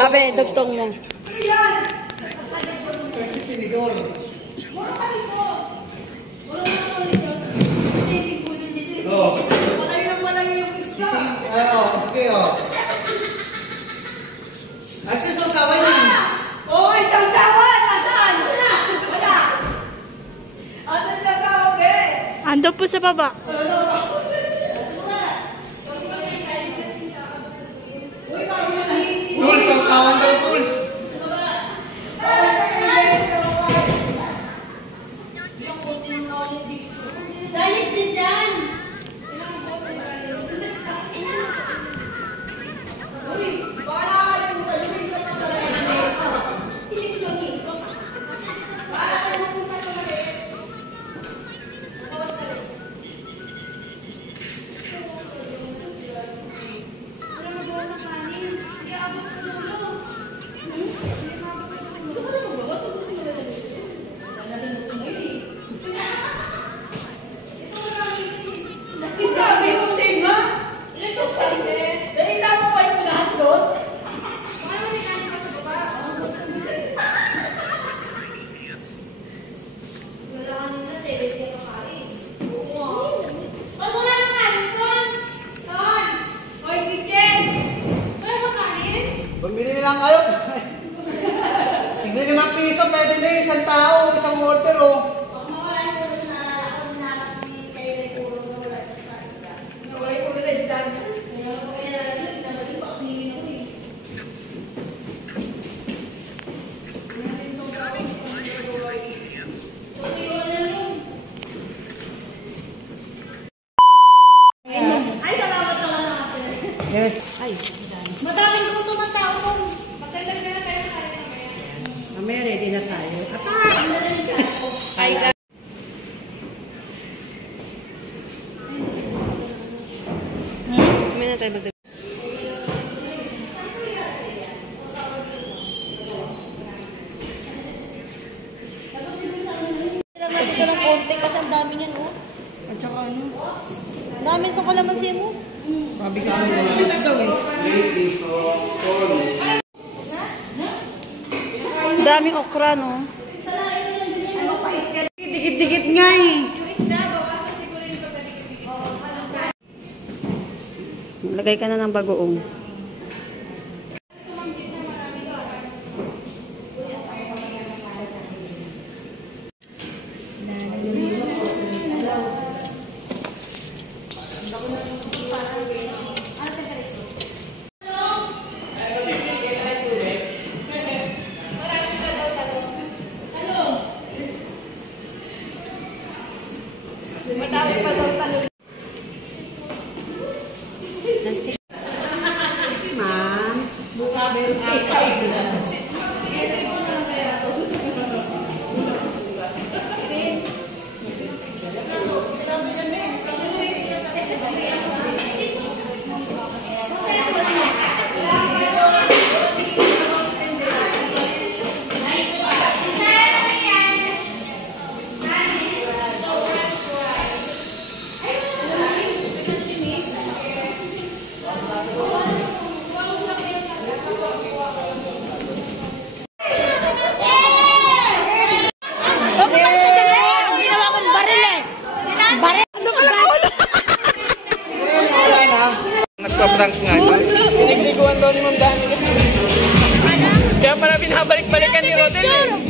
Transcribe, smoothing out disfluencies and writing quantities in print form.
Abe, dugtong mo. Tinidor. Okay, oh. Asin sasawa niya. Oh, isang sawa! Nasaan? Wala! Asan sa sawa, be? Ando po sa baba. Tools, sasawan daw tools. Dahil din yan! Bumili lang kayo. Tignan 5 piso, pwede na yung isang tao, isang order, oh. Yes. Ay, Madaming gusto ng tao kung magdagdag na tayo na kaya mamaya ready na tayo. Ay, May na tayo ba? naman dito ng konti kasi ang dami niyan, oh. At saka ano? Dami itong kalamansi mo. Sabi ka ano na daw eh. Daming okra, no? Dikit-dikit nga eh. Lagay ka na ng bagoong. Madami pa daw talong. Ma'am, Buka meron Nagpa-prank nga. Pinagliguan daw ni Ma'am Dani. Kaya pala binabalik-balikan ni Rodel eh.